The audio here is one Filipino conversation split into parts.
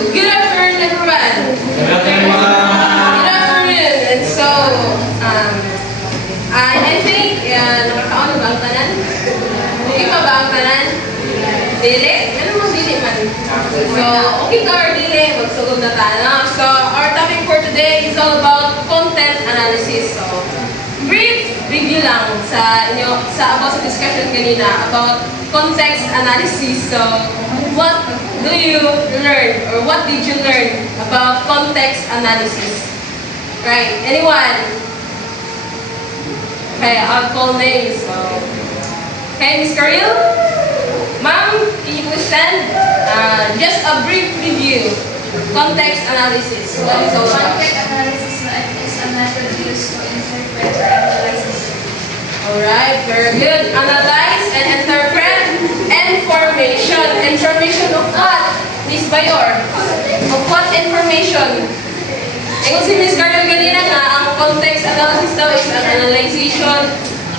Good afternoon, everyone. Good afternoon. And so, I think, nakakaon ba ang tanan? Okay pa ba ang tanan? Dili? Ano mo dili man? So, okay ka or dili? Magsugod na tayo. So, our topic for today is all about content analysis. So, brief review lang about sa discussion kanina about context analysis. So, what do you learn or what did you learn about context analysis? Right? Anyone? Okay, I'll call names. So, okay, Ms. Karil? Ma'am, can you please stand? Just a brief review. Context analysis. What is all about? Context analysis is a method used to interpret or analyze information. Alright, very good. Analyze and interpret information. Information of what? Miss Bayor? Of what information? Ingon si Miss Carol ganina nga, ang context analysis daw is an analyzation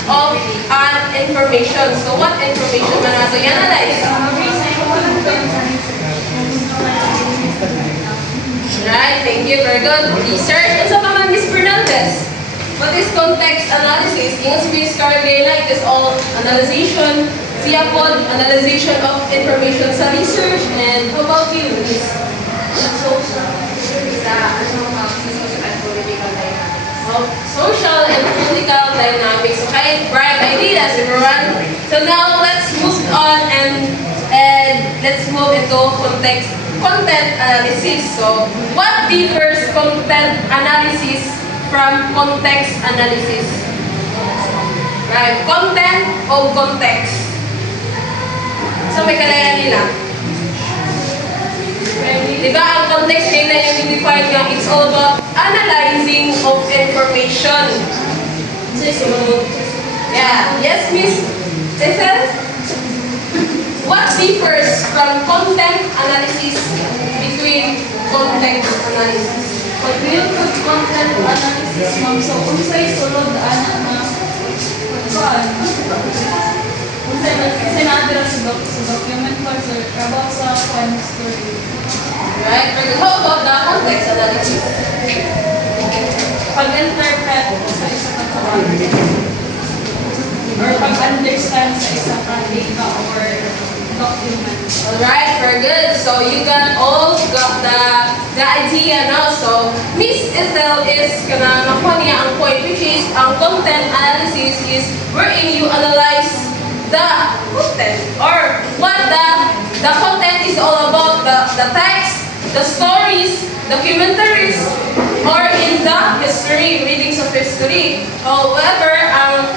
of an information. So what information man nato i-analyze? Right, thank you, very good. Research. And so naman, Miss Fernandez, what is context analysis? Ingon si Miss Carol ganina, it is all analyzation, siya po, analyzation of information sa research. And how about you, Miss? Social and political dynamics. Okay, bright ideas, everyone. So now let's move on and let's move into content analysis. So what differs content analysis from context analysis? Right, content o context. So may kalayan nila. Diba, ang context nila yung define nga, it's all about analyzing of information. Yeah. Yes, Miss Cecil? What differs from content analysis between context analysis? Pag real good content analysis, ma'am, so unsay sulod ana na kuan. Unsay sinadira sa document or about sa crime story. Right? How about the context analysis? Pag-interpret sa isa ka kawan. Or pag-understand sa isa ka data or document. Alright, very good. So you got the idea now. So Miss Estelle is gonna nakuha niya ang point, which is ang content analysis is wherein you analyze the content or what the content is all about, the text, the stories, documentaries, or in the history, readings of history. However,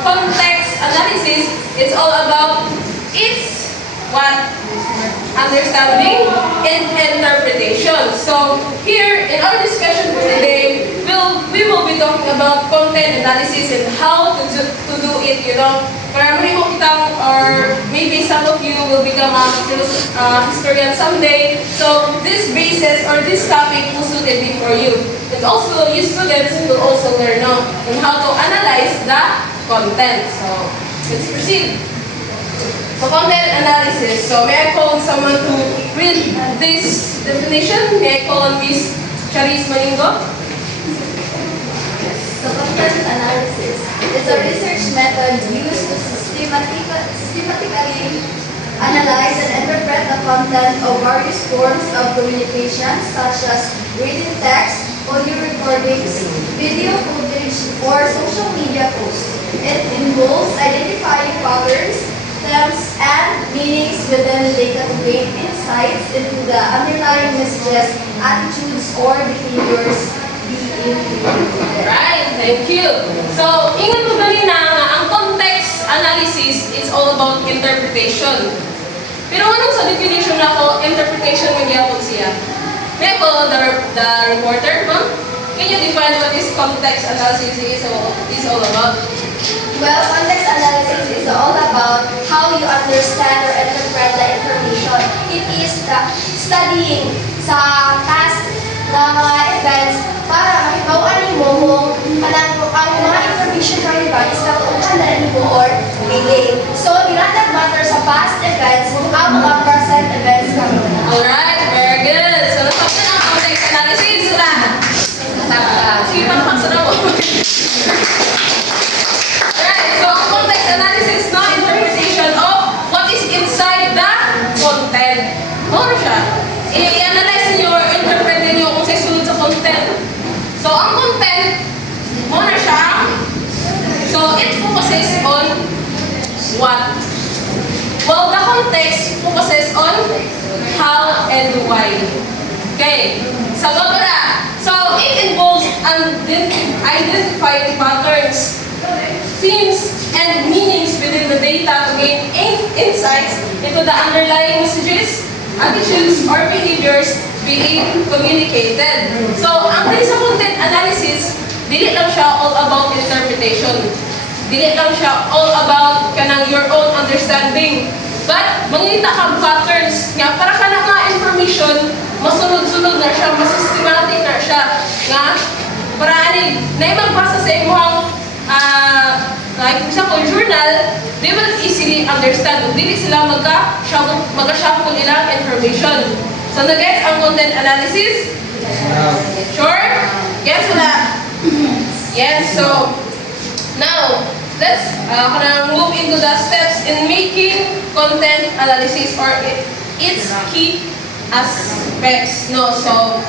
context analysis is all about its what? Understanding and interpretation. So here in our discussion for today, we will be talking about content analysis and how to do it, Para mo kitang, or maybe some of you will become a historian someday. So this basis or this topic will suited be for you. And also, you students will also learn on how to analyze the content. So let's proceed. So content analysis. So may I call on someone to read this definition? May I call on Miss Charis Malingo? So content analysis is a research method used to systematically analyze and interpret the content of various forms of communication such as written text, audio recordings, video footage, or social media posts. It involves identifying patterns, themes, and meanings within the data to gain insights into the underlying messages, attitudes, or behaviors being communicated. Right, thank you. So, ingat mo ganina nga, ang context analysis is all about interpretation. Pero anong sa definition na ko, interpretation ng gyapon siya? May ko, the reporter, ma'am? Can you define what this context analysis is all about? Well, context analysis is all about how you understand or interpret the information. It is the studying sa past na mga events para makipauan mo ang mga information na iba is natutunan na mo or hindi. So, dinatag matter sa past events ang mga present events kami. Alright, very good. So, natapos i-analyze niyo or interpret niyo kung sa sunod sa content. So, ang content, muna siya. So, it focuses on what? Well, the context focuses on how and why. Okay, sagot ko na. So, it involves identifying patterns, themes, and meanings within the data to gain insights into the underlying messages, attitudes, or behaviors being communicated. So, ang rin sa content analysis, dili lang siya all about interpretation. Dili lang siya all about kanang your own understanding. But, mangita kang patterns nga para ka na nga information, masunod-sunod na siya, masystematic na siya. Nga, para anig, na magbasa sa imong like for example, journal, they will easily understand. Dili sila mag-shuffle ilang information. So, na-get ang content analysis? Sure? Yes, wala? Yes, so, now, let's move into the steps in making content analysis or its key aspects. No, so,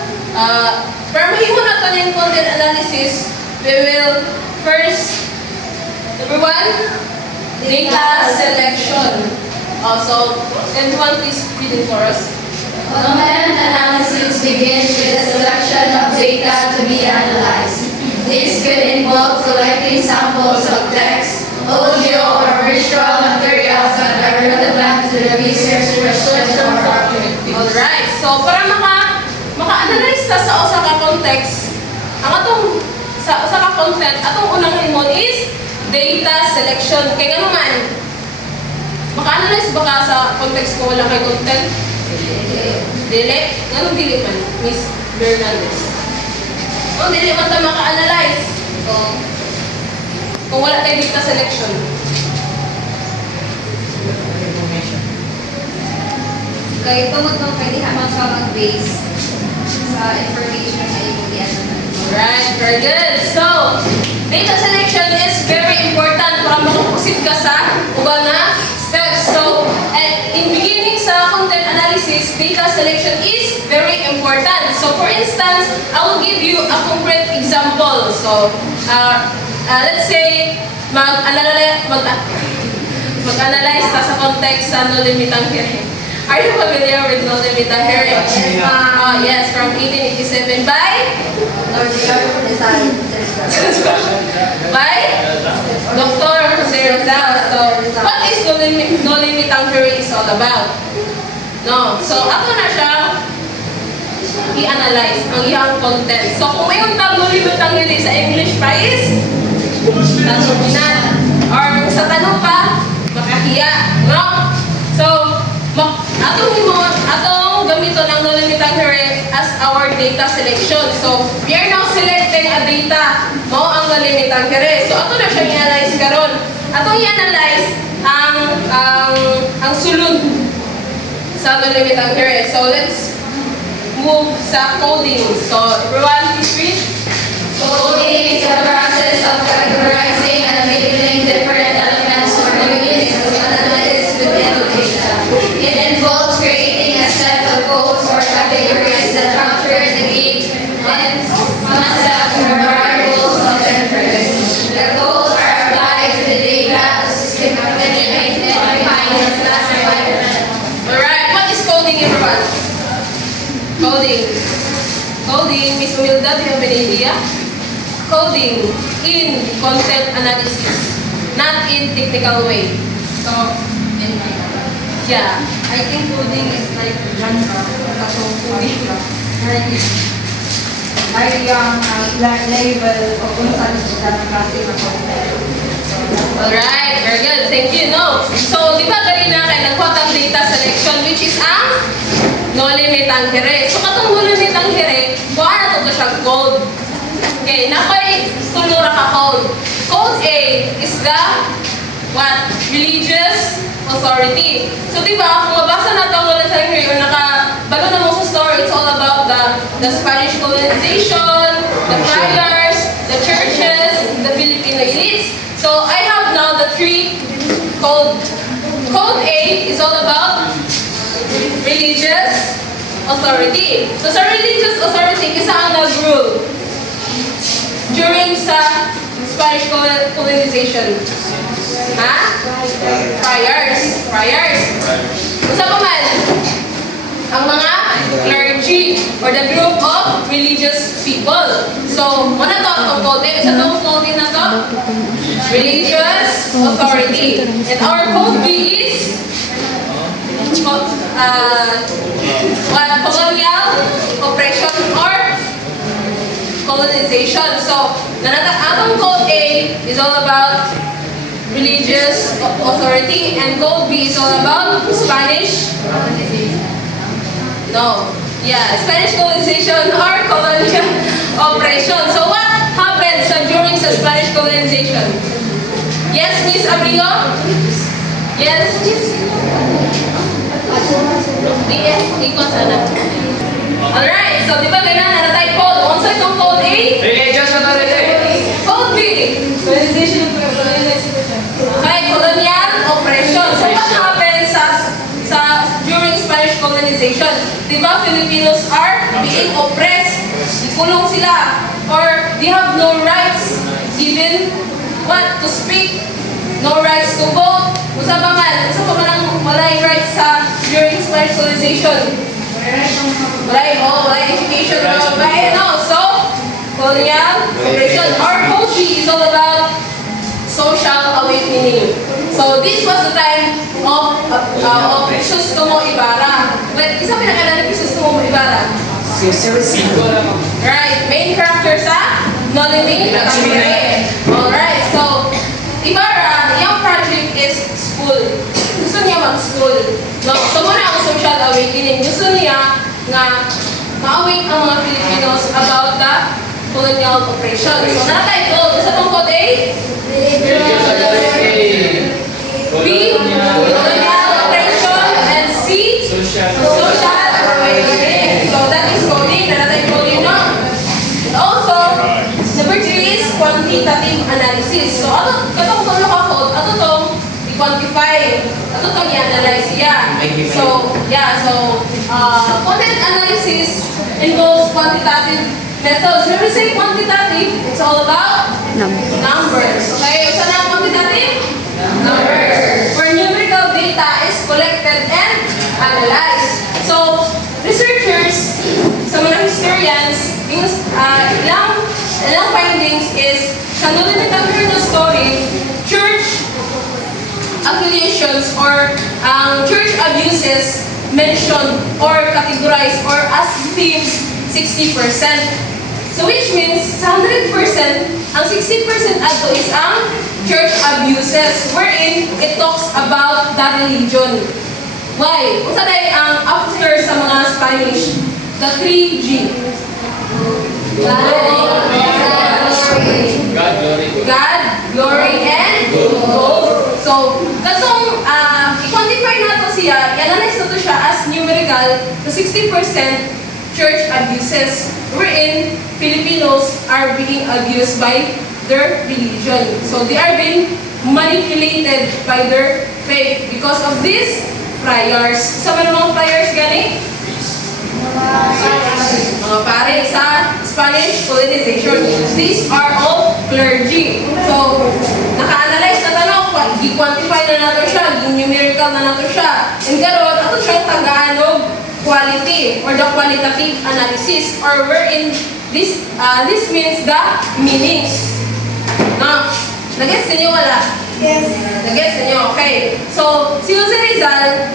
para mahimo na ito yung content analysis, we will first, number one, data selection. So, everyone please read it for us. Content analysis begins with the selection of data to be analyzed. This could involve collecting samples of text, audio, or visual materials that are relevant to the research question or objective. Alright, so para maka-analyze ta sa usa ka context, ang atong sa usa ka content, atong unang himon is data selection. Kaya nga naman, maka-analyze ba ka sa context ko wala kay content? Dili? Ganun dili man, Miss Bernaldez. Kung dili man ta maka-analyze, so, kung wala tayo data selection. Kaya tungod nung pwede hamang ka mag-base sa information na iyong i-analyze. Right, very good. So, data selection is very important para makapusit ka sa uban na steps. So, in beginning sa content analysis, data selection is very important. So, for instance, I will give you a concrete example. So, let's say, mag-analyze ka sa context sa no limitang hearing. Are you familiar with no limitang hearing? Yes, from 1887 by? By Dr. Jose Rizal. So, what is no limitang hearing is all about? No. So, ako na siya i-analyze ang iyang content. So, kung mayroon tag no limitang hearing sa English pa is tanungan. Or sa tanong pa, makahiya. No? So, atong gamiton ang no limitang hearing as our data selection. So, we are now selecting a data mo ang no limitang hearing. So, ato na siya i-analyze karon. Atong i-analyze ang sulod sa no limitang hearing. So, let's move sa coding. So, everyone, please read. Coding is the process of categorizing and labeling different elements or units of analysis within the data. It involves creating a set of codes or categories that capture the key concepts or variables of interest. The codes are applied to the data to systematically identify and classify them. Alright, what is coding, everyone? Coding. Coding, Miss Humilda, do you have an idea? Coding in content analysis, not in technical way. So, in my Yeah. I think coding is like genre. So, coding ay yung label o kung saan sila ng klase ng content. Alright, very good. Thank you. No. So, di ba ganina kay nagkuha ang data selection which is ang no limit ang here. So, katong no limit ang here, kuha na ito siyang code. Okay, nakoy sunura ka code. Code A is the what? Religious authority. So, di ba, kung mabasa na ito wala sa here or nakabalo na mo sa story, it's all about the Spanish colonization, the friars, the churches, the Filipino elites. So, I have now the three code. Code A is all about religious authority. So sa religious authority, kisa ang nag-rule during sa Spanish colonization? Ha? Friars. Kung sa pa man, ang mga clergy or the group of religious people. So, muna to, itong code. Isa itong code na to. Religious authority. And our code B is colonial oppression or colonization. So, atong code A is all about religious authority and code B is all about Spanish Spanish colonization or colonial oppression. So what happened during the Spanish colonization? Yes, Miss Abrigo? Yes, Miss? Ikot sana. Alright, so di ba ganyan na tayo code? Unsa itong code A? Religious authority. Code B? Okay, colonial oppression. So what happened during Spanish colonization? Diba Filipinos are being oppressed, ikulong sila, or they have no rights even to speak, no rights to vote. Usa pa man ang walay rights during Spanish colonization. Walay education, so colonial oppression. Our code is all about social awakening. So this was the time of Crisostomo Ibarra. Wait, isa pinakilala ni Crisostomo Ibarra? Right, main character sa Nonini Tatamire. Alright, so Ibarra, yung project is school. Gusto niya mag-school. No, so muna ang social awakening. Gusto niya nga ma-awake ang mga Filipinos about the colonial oppression. So natay ko, sa tong code A? Religious authority. B, colonial oppression, and C, social awakening. So that is coding, nanatay coding na. And also, number 3 is quantitative analysis. So katong itong nakakode, ato itong i-quantify, ato itong i-analyze siya. So content analysis involves quantitative methods. When we say quantitative, it's all about numbers. Okay, so na quantitative? Numbers. Where numerical data is collected and analyzed. So, researchers, sa mga historians, ilang findings is, sa nulunod ang story, church affiliations or church abuses mentioned or categorized or as themes 60%. So which means sa 100%, ang 60% ato is ang church abuses wherein it talks about the religion. Why? Kung sa tayo ang after sa mga Spanish, the 3G. God, glory, and gold. So, katong i-quantify nato siya, i-analyze nato siya as numerical to 60% church abuses wherein Filipinos are being abused by their religion. So, they are being manipulated by their faith because of these friars. Sa mga friars gani? Mga pare sa Spanish colonization. These are all clergy. So, naka-analyze na tanong, i-quantify na nato siya, i-numerical na nato siya. And karon, ato siyang Tagalog quality or the qualitative analysis or wherein this means the meanings. Now, nag-gets ninyo wala? Yes. Nag-gets ninyo? Okay. So, si Jose Rizal,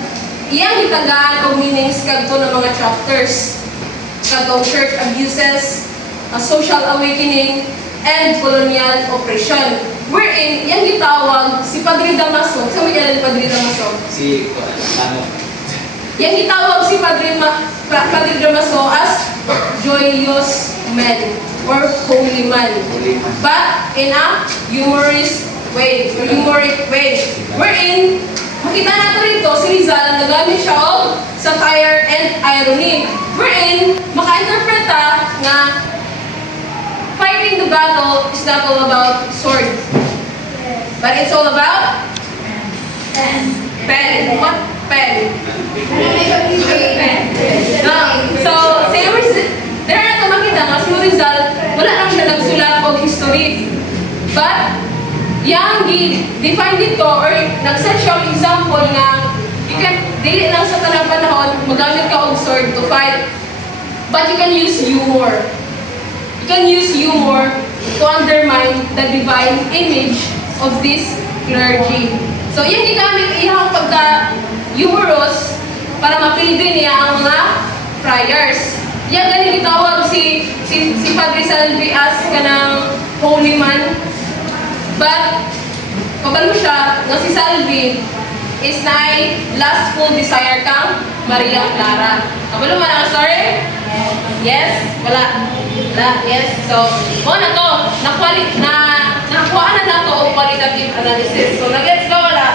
iyang itagaan o meanings kadto ng mga chapters. Kadtong church abuses, social awakening, and colonial oppression. Wherein, iyang gitawag si Padre Damaso. Sa may kailan Padre Damaso? Si Yang gitawag si Padre Damaso as joyous man or holy man. But in a humorous way, or humoric way. Wherein, makita nato rito, si Rizal, nagamit siya og satire and irony. Wherein, maka-interpreta nga fighting the battle is not all about sword. But it's all about pen. What? Pen. No. define dito or nag-set siya ang example nga you can dili lang sa tanang panahon magamit ka og sword to fight, but you can use humor. You can use humor to undermine the divine image of this clergy. So yan gigamit iyang pagka humorous para mapildi niya ang mga friars. Yan galing gitawag si Padre Salvi as kanang holy man. But kabalo siya nga si Salvi is na lustful desire kang Maria Clara. Kabalo man ang story? Yes? Wala. Yes. So, mo na to. Nakuha na nato o qualitative analysis. So, nag-gets ka wala?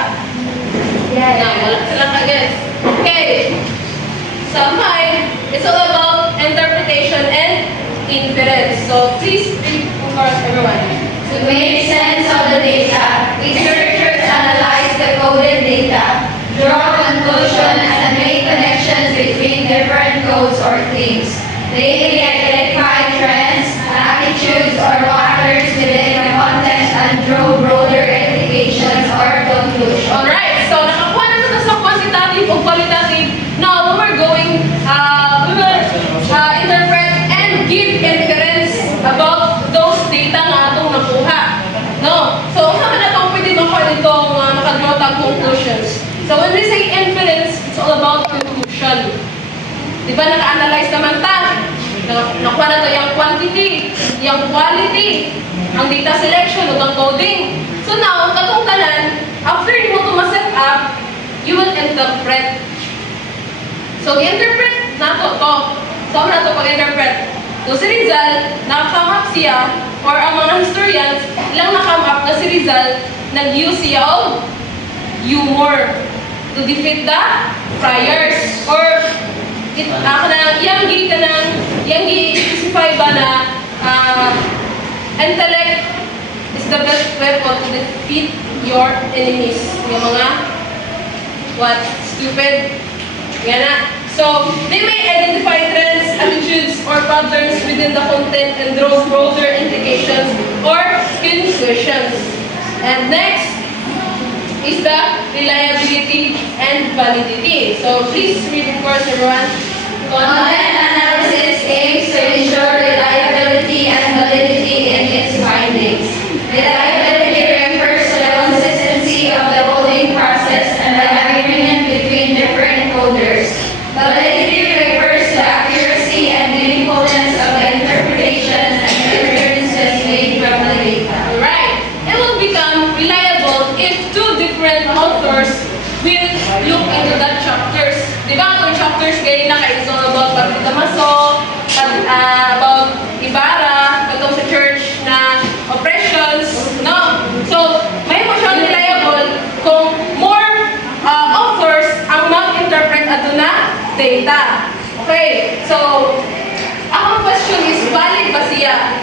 Na, wala silang nag-gets. Okay. So, mine, it's all about interpretation and inference. So, please read for us, everyone. To make sense of the data, researchers analyze the coded data, draw conclusions, and make connections between different codes or themes. They identify trends, attitudes, or patterns within the content and draw broader implications or conclusions. Alright, so nakakuha na natin sa quantitative o qualitative. Now, we will interpret and give inference about those data nga atong nakuha. No? So, saan na itong pwede makuha nitong nakadraw tag conclusions? So, when we say inference, it's all about conclusion. Diba naka-analyze naman ta? Nakuha na ito yung quantity, yung quality, ang data selection, o ang coding. So now, katong tanan, after mo ito ma-set up, you will interpret. So, i-interpret nato to. So, ano na ito pag-interpret? So, si Rizal, nakakam up siya, or ang mga historians, ilang nakam up na si Rizal, nag-use siya of humor to defeat the friars. Or, yang i-specify ba na intellect is the best weapon to defeat your enemies. Yung mga, what? Stupid. Yan na. So, they may identify trends, attitudes, or patterns within the content and draw broader implications or conclusions. And next is the reliability and validity. So, please read it for us, everyone. Content analysis aims to ensure reliability and validity in its findings. Reliability refers to the consistency of the coding process and the agreement between different coders. Validity refers to accuracy and meaningfulness of the interpretations and inferences made from the data. Alright. It will become reliable if two different authors will look into that chapters. Di ba itong chapters kayo na kayo all about Padre Damaso, about Ibarra, itong sa church na oppressions, no? So, may mo siyang reliable kung more authors ang mag-interpret ato na data. Okay, so, ang question is, valid ba siya?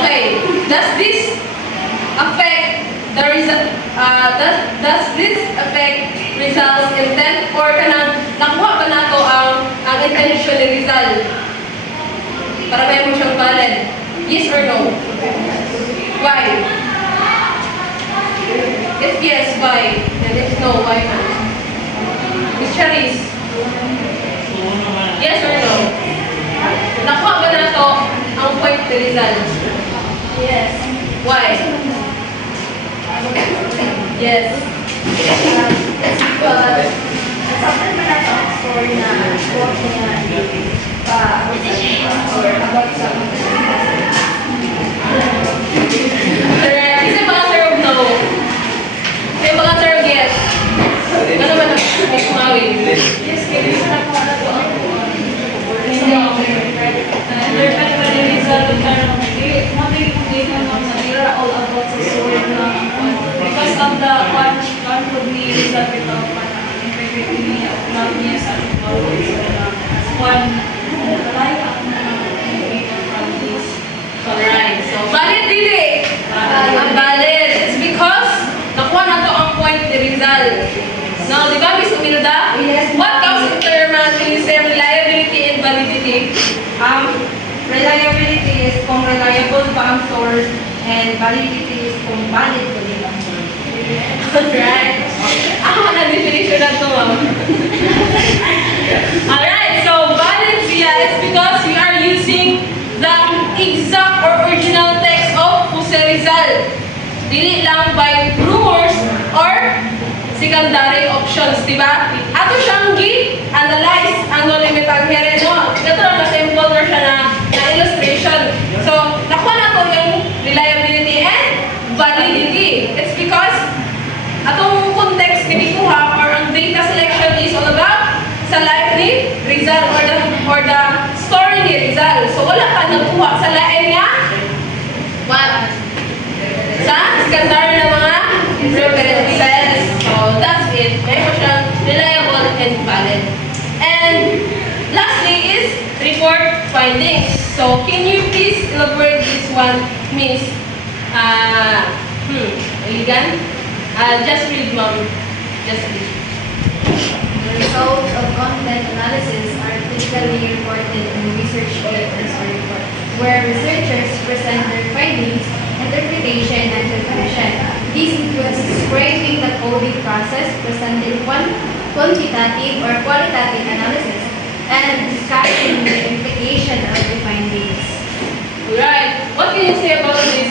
Okay, does this affect the result? Does this affect results intent or kanang nakuha ba nato ang intention ni Rizal? Para may mo siyang valid. Yes or no? Why? If yes, why? And if no, why not? Miss Charis? Yes or no? Nakuha ba nato ang point ni Rizal? Yes. Why? Yes. It's because something na ito ang story na quote niya or about something. Correct. Kasi baka answer of no. May baka answer of yes. Ano ba na? May kumawi. Yes, kaya sa nakuha na to ang interpret ba ni Rizal kung parang mabigay ka ng nanira all about sa sword na because of the one would be Rizal ito parang integrity niya o love niya sa words na one malaya ang indicator from this. Alright. So, valid dili. Ang valid. It's because nakuha na to ang point ni Rizal. No, di ba, Miss Umilda? Yes. What comes in terms when you say reliability and validity? Reliability is kung reliable ba ang source and validity is kung valid ba din ang source. Alright. Ako na definition na to, ma'am. Alright, so valid siya is because we are using the exact or original text of Jose Rizal. Dili lang by rumors or secondary options, di ba? Ato siyang gi-analyze ang non-limited hearing, no? Ito lang na-simple na siya na illustration. So, nakuha na to yung reliability and validity. It's because atong context kinikuha or ang data selection is all about sa life ni Rizal or the story ni Rizal. So, wala ka nagkuha sa lain nga what? Sa secondary na mga references. So, that's it. May mo siyang reliable and valid. And lastly is report findings. So, can you please elaborate this one, Miss? Ligan? Just read, ma'am. Just read. The results of content analysis are typically reported in research papers or reports, where researchers present their findings, interpretation, and conclusion. This includes describing the coding process, presenting quantitative or qualitative analysis, and discussing the implication of the findings. Alright. What can you say about this,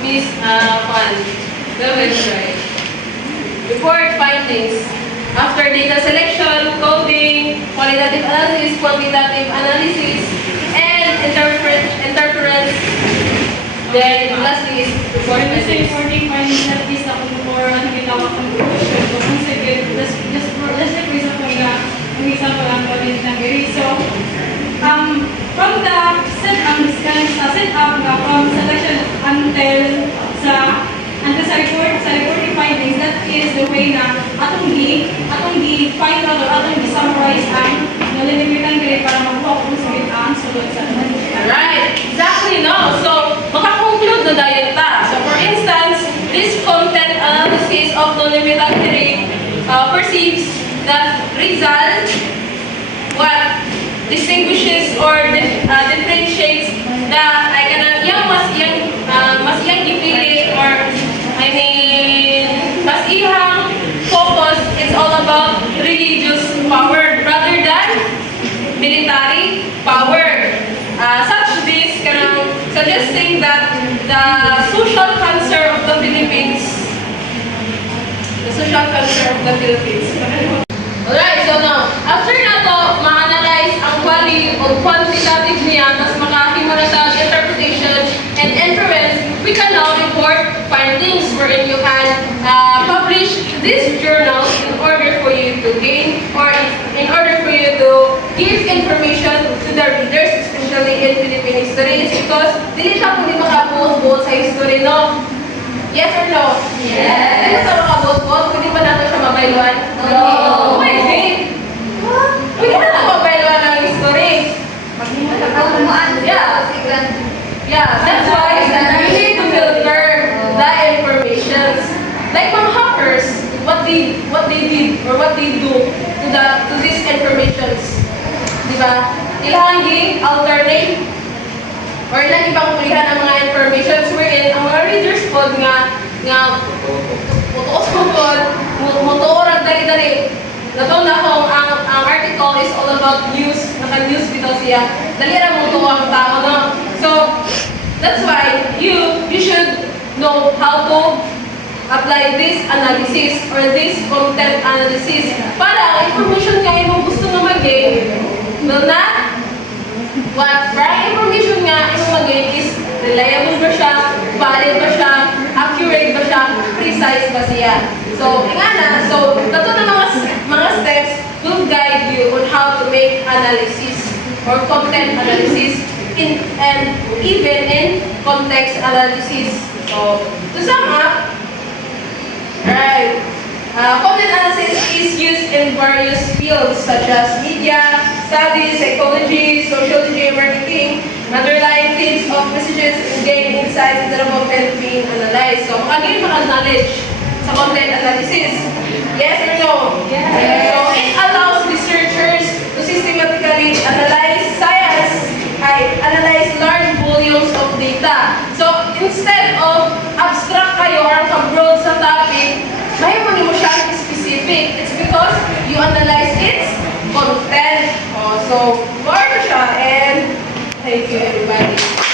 Miss Juan? Go ahead, try. Report findings. After data selection, coding, qualitative analysis, quantitative analysis, and interference, then lastly is report When we say findings. reporting findings, at least ako more ang ginawa conclusion ko. Kung sige, let's take for example ang college ng Gary. So, from the setup nga from selection until sa reporting findings, that is the way na atong gi-find out or atong gi-summarize ang nalilimitan grade para mag-focus kung sige ang sulod sa naman. Alright, exactly no. So, makakonclude na dahil ta. So, for instance, this content analysis of non-limited hearing perceives that Rizal what distinguishes or differentiates the mas iyang gipili or mas iyang focus is all about religious power rather than military power. Such this suggesting that the social cancer of the Philippines. Alright, so now, after na to, ma-analyze ang quantitative niya, mas makahimulatag interpretation and inference, we can now report findings wherein you can publish this journal in order for you to gain or in order for you to give information to the readers, especially in Philippine history, because dili siya kung di makabuot-buot sa history, no? Yes or no? Yes. Dili sa makabuot-buot, pwede ba natin siya mabayluan? No. Pwede. Pwede ba natin mabayluan ng history? Yeah, that's why you need to filter the informations. Like mga hackers, what they did or what they do to these informations. Diba? Ilang alternate or ilang ibang kulihan ang mga informations wherein ang mga readers pod nga mutuorag dali-dali. Nato na kung ang article is all about news, naka-news bitaw siya. Dali ra mo to ang tao, no? So, that's why you should know how to apply this analysis or this content analysis para ang information nga imong gusto nga mag-gain will not para information nga imong mag-gain is reliable ba siya, valid ba siya, accurate ba siya, precise ba siya. So, ingana, nato na mga steps will guide you on how to make analysis or content analysis and even in context analysis. So, to sum up, right, content analysis is used in various fields such as media, studies, psychology, sociology, marketing, underlying themes of messages and gain insights into the content being analyzed. So, again, knowledge sa content analysis. Yes or no? Yes. So, it allows researchers to systematically analyze large volumes of data. So, instead of abstract kayo or ka-broad sa topic, Tapos, you analyze its content. So, more na siya and thank you everybody.